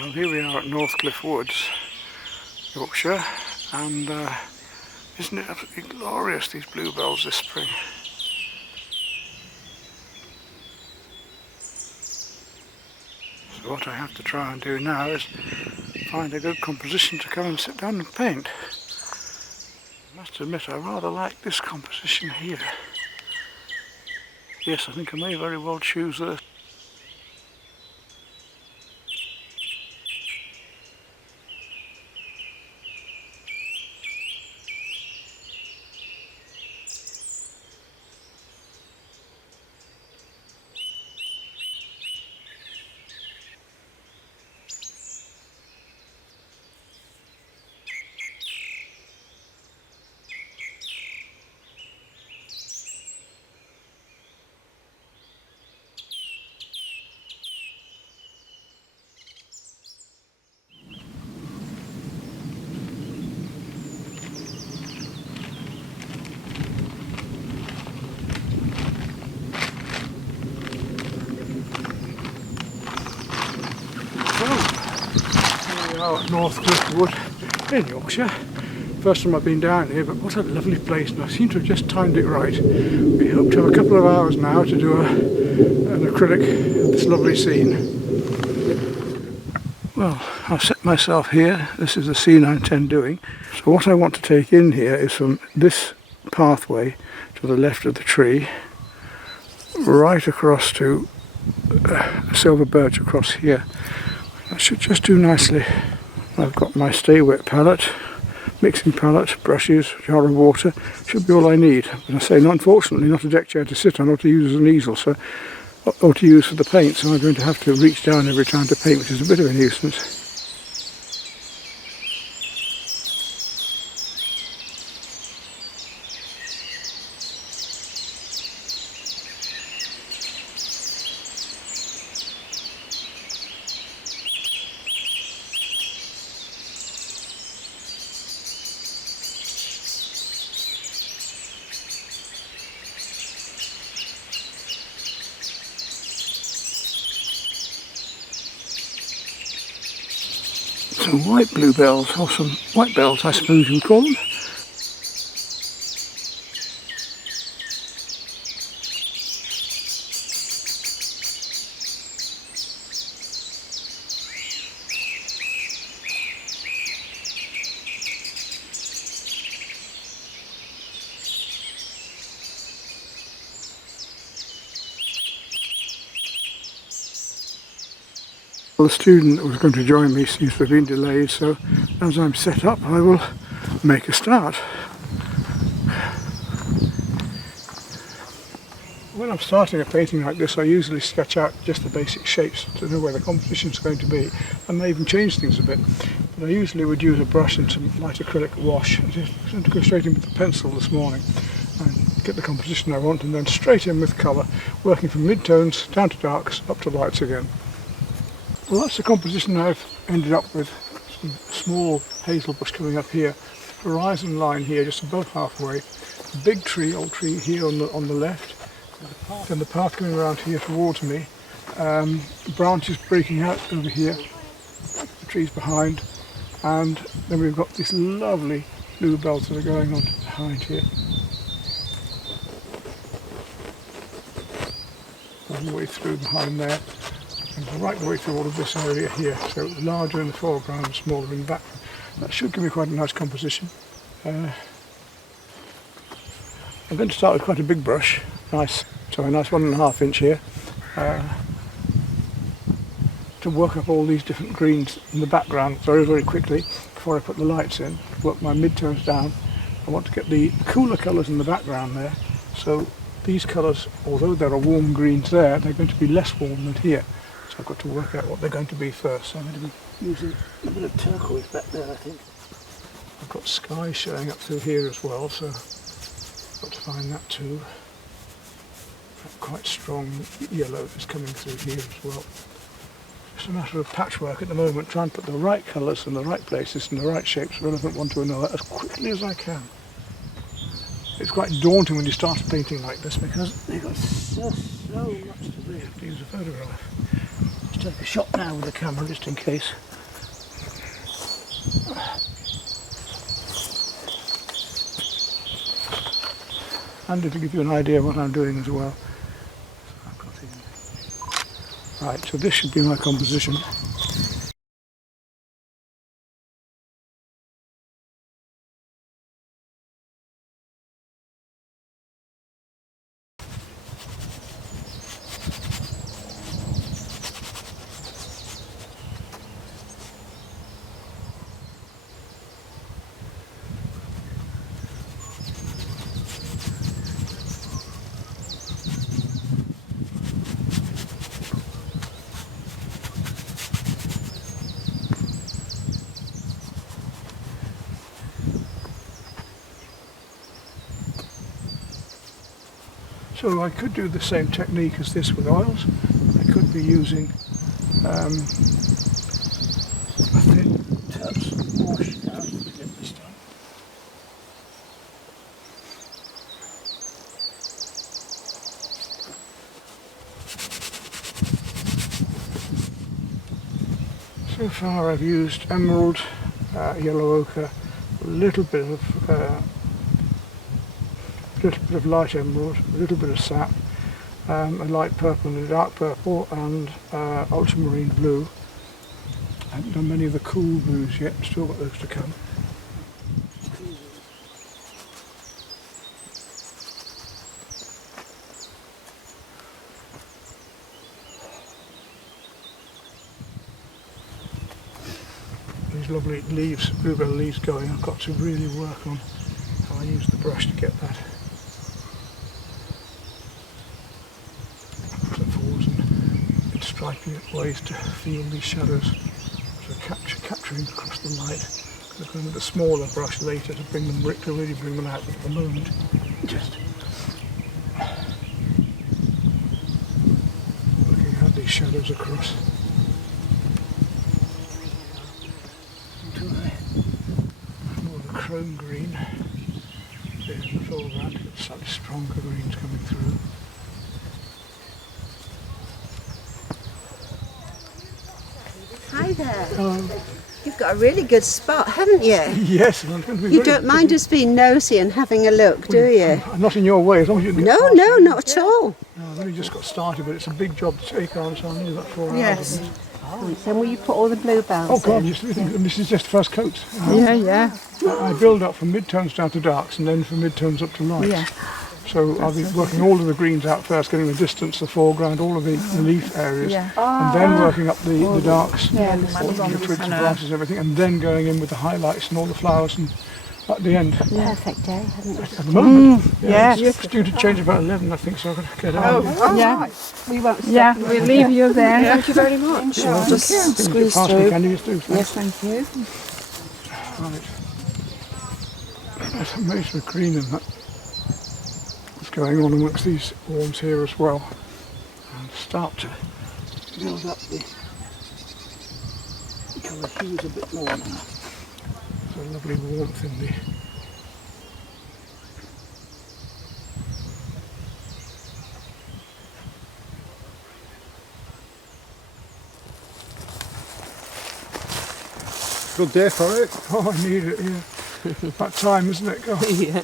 Well, here we are at North Cliffe Woods, Yorkshire, and isn't it absolutely glorious, these bluebells this spring? So what I have to try and do now is find a good composition to come and sit down and paint. I must admit I rather like this composition here. Yes, I think I may very well choose this. At North Cliffe Wood in Yorkshire. First time I've been down here, but what a lovely place, and I seem to have just timed it right. We hope to have a couple of hours now to do an acrylic of this lovely scene. Well, I've set myself here. This is the scene I intend doing. So what I want to take in here is from this pathway to the left of the tree, right across to a silver birch across here. That should just do nicely. I've got my stay wet palette, mixing palette, brushes, jar of water. Should be all I need. But I say, unfortunately, not a deck chair to sit on or to use as an easel, or to use for the paint. So I'm going to have to reach down every time to paint, which is a bit of a nuisance. Some white bluebells, or some white bells I suppose you would call them. The student that was going to join me seems to have been delayed, so as I'm set up I will make a start. When I'm starting a painting like this, I usually sketch out just the basic shapes to know where the composition is going to be. I may even change things a bit, but I usually would use a brush and some light acrylic wash. I just going to go straight in with the pencil this morning and get the composition I want, and then straight in with colour, working from mid-tones down to darks up to lights again. Well, that's the composition I've ended up with. Some small hazel bush coming up here, horizon line here just above halfway, a big tree, old tree here on the left, then the path going around here towards me, branches breaking out over here, the trees behind, and then we've got these lovely bluebells that are going on behind here. All the way through behind there. And right the way through all of this area here, so larger in the foreground and smaller in the background. That should give me quite a nice composition. I'm going to start with quite a big brush, a nice 1.5 inch here, to work up all these different greens in the background very, very quickly before I put the lights in. Work my mid-tones down. I want to get the cooler colours in the background there, so these colours, although there are warm greens there, they're going to be less warm than here. I've got to work out what they're going to be first. So I'm going to be using a bit of turquoise back there, I think. I've got sky showing up through here as well, so I've got to find that too. Quite strong yellow is coming through here as well. It's a matter of patchwork at the moment, trying to put the right colours in the right places and the right shapes relevant one to another as quickly as I can. It's quite daunting when you start painting like this because you've got so much to do. Use a photograph. Take a shot now with the camera just in case. And to give you an idea of what I'm doing as well. Right, so this should be my composition. So I could do the same technique as this with oils. I could be using a thin terse wash now to get this done. So far I've used emerald, yellow ochre, a little bit of light emerald, a little bit of sap, a light purple and a dark purple, and ultramarine blue. I haven't done many of the cool blues yet, still got those to come. These lovely leaves, bluebell leaves going, I've got to really work on how I use the brush to get that. Striking ways to feel these shadows, so capturing across the light. I'm going with a smaller brush later to bring them, to really bring them out, but at the moment just looking at these shadows across. More of a chrome green. There's the foreground, it's slightly stronger greens coming through. Hi there. Hello. You've got a really good spot, haven't you? Yes. You don't mind us being nosy and having a look, do you? I'm not in your way, as long as you can get No, past no, me. not at all. No, I've only just got started, but it's a big job to take on, so I need about 4 hours. Yes. of it. Then will you put all the bluebells Oh God, in? yes, this is just the first coat. Yeah. I build up from mid-tones down to darks and then from mid-tones up to lights. Yeah. So I'll be working all of the greens out first, getting the distance, the foreground, all of the leaf areas, and then working up the darks, the twigs and branches, everything, and then going in with the highlights and all the flowers and at the end. Perfect day, hasn't it? At the moment, yes. It's due to change about 11, I think, so I've got to get out. Yeah, We won't stop. yeah, we'll leave you there. Thank you very much. Well, Just squeeze past through. me, can you just do? Yes, thank you. Right. There's some nice green in that. What's going on amongst these worms here as well. And start to build up the colour hues a bit more now. There's a lovely warmth in the Good day for it. Oh, I need it, yeah. That time, isn't it? God. Yeah.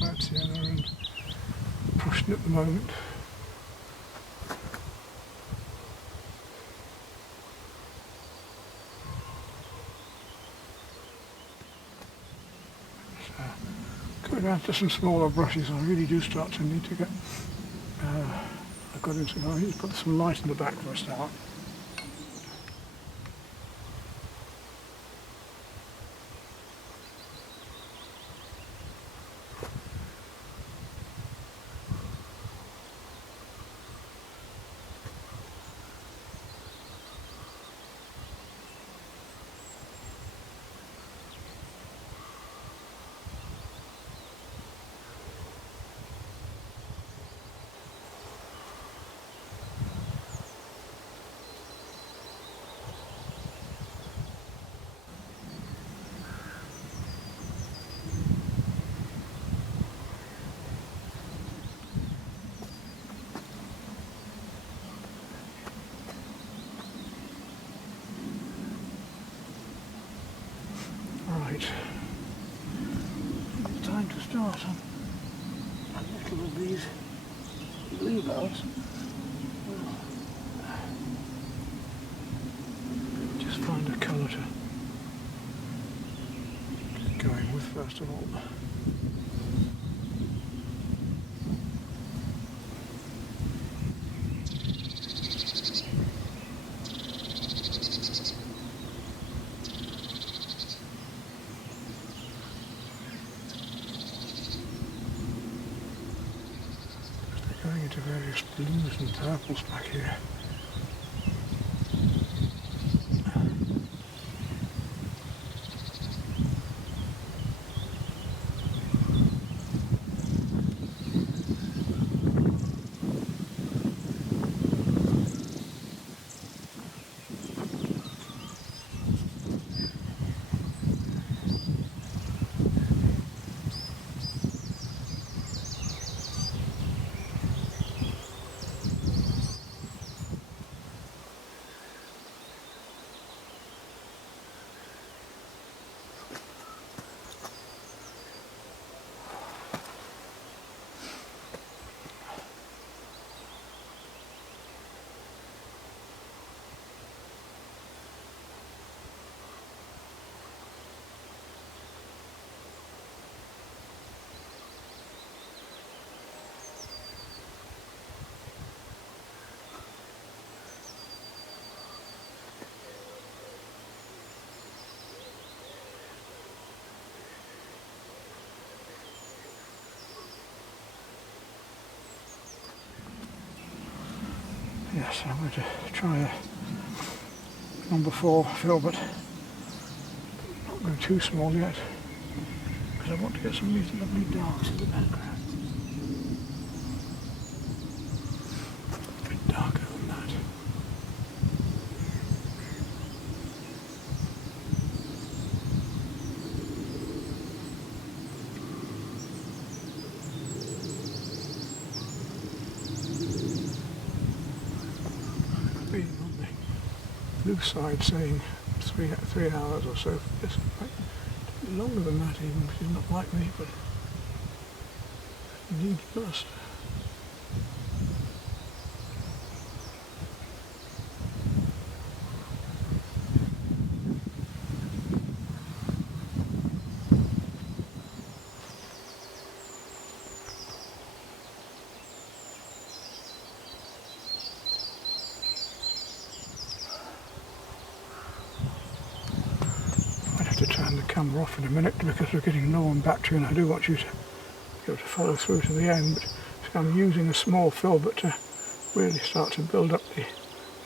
That's the other end. Pushing at the moment. Going down to some smaller brushes, I really do start to need to get. I've got into. I need to put some light in the back for a start. right. It's time to start on a little of these bluebells. Just find a colour to get going with first of all. Going into various blues and purples back here. Yes, I'm going to try a number 4 fill, but not going too small yet, because I want to get some of these lovely darks in the background. A bit darker than that. Being on the blue side saying 3 hours or so. This might be longer than that even, which is not like me, but indeed must. To turn the camera off in a minute because we're getting low on battery, and I do want you to be able to follow through to the end. But so I'm using a small fill, but to really start to build up the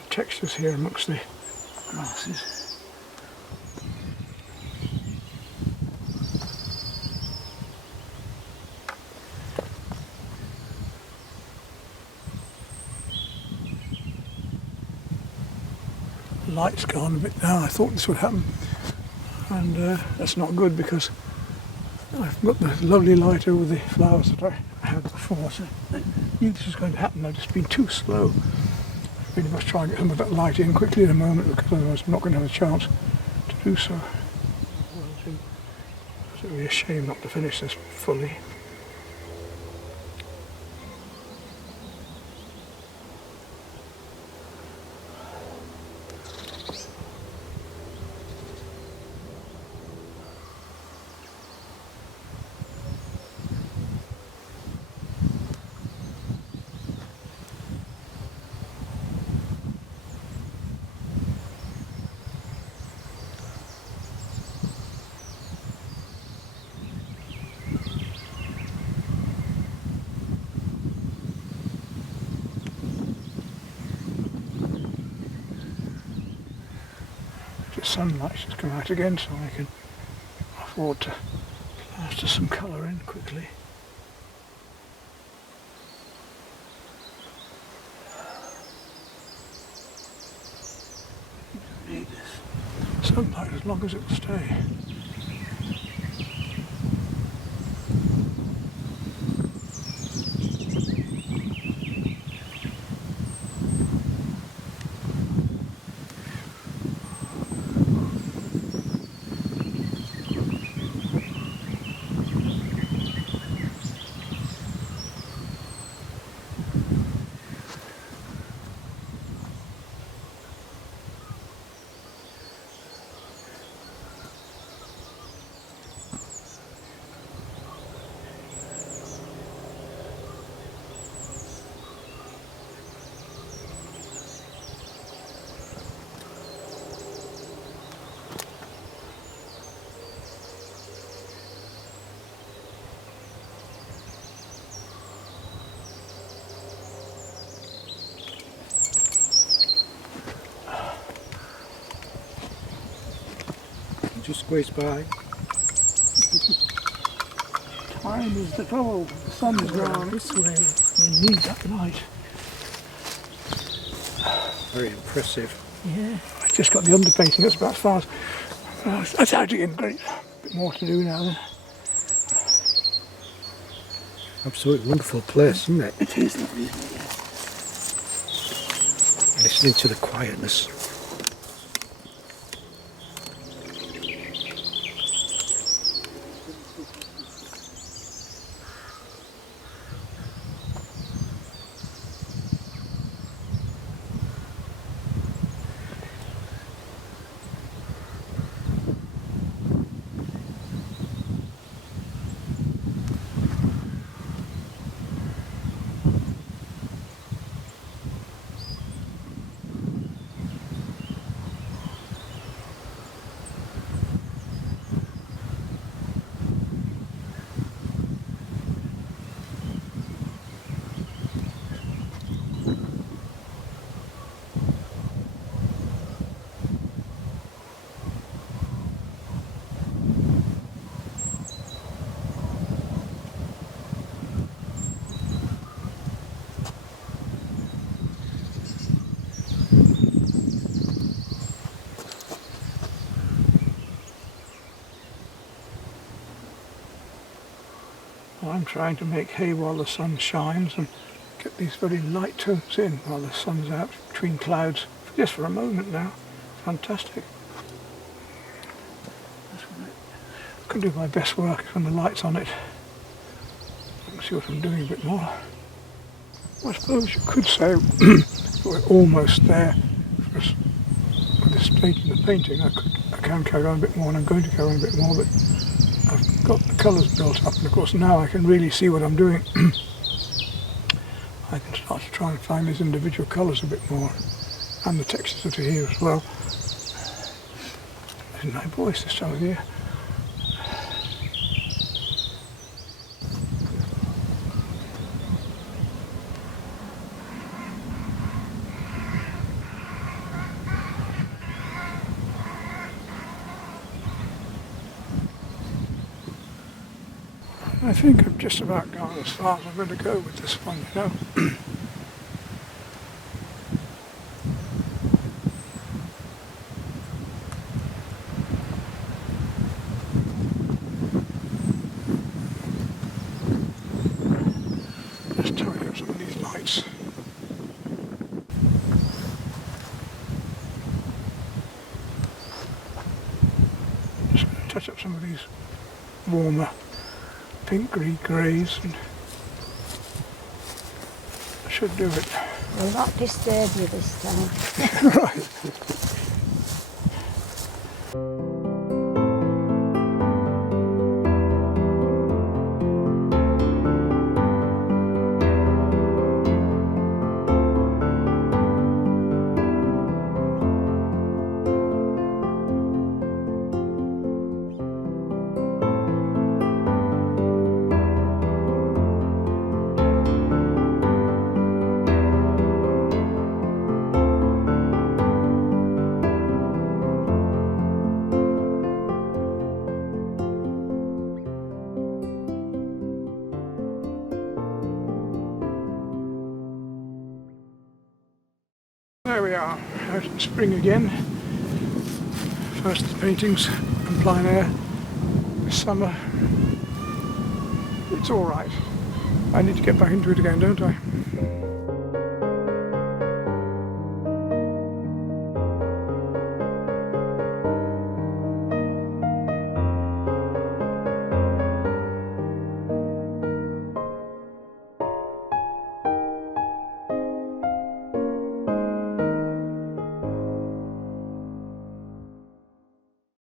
textures here amongst the grasses. The light's gone a bit now. I thought this would happen. And that's not good because I've got the lovely light over the flowers that I had before, so I knew this was going to happen. I've just been too slow. I really must try and get some of that light in quickly in a moment, because otherwise I'm not going to have a chance to do so. It's really a shame not to finish this fully. Sunlight has come out again, so I can afford to plaster some colour in quickly. Need this sunlight as long as it will stay. just squeeze by. Time is the trouble. The sun's gone. This way. We need that light. Very impressive. Yeah. I just got the underpainting. That's about as far as. That's out again. Great. A bit more to do now then. Absolutely wonderful place, isn't it? It is lovely, isn't it? Listening to the quietness. I'm trying to make hay while the sun shines and get these very light tones in while the sun's out between clouds, just for a moment now. Fantastic. I can do my best work when the light's on it. I can see what I'm doing a bit more. I suppose you could say we're almost there. Because with the state of the painting, I can carry on a bit more, and I'm going to carry on a bit more, but I've got the colours built up, and of course now I can really see what I'm doing. I can start to try and find these individual colours a bit more, and the textures that are here as well. This is my voice this time of year. I think I've just about gone as far as I'm going to go with this one, you know. Just tidy up some of these lights. Just going to touch up some of these warmer pink-grey greys, and I should do it. We'll not disturb you this time. Right. There we are, out in spring again. First the paintings and plein air this summer. It's alright. I need to get back into it again, don't I?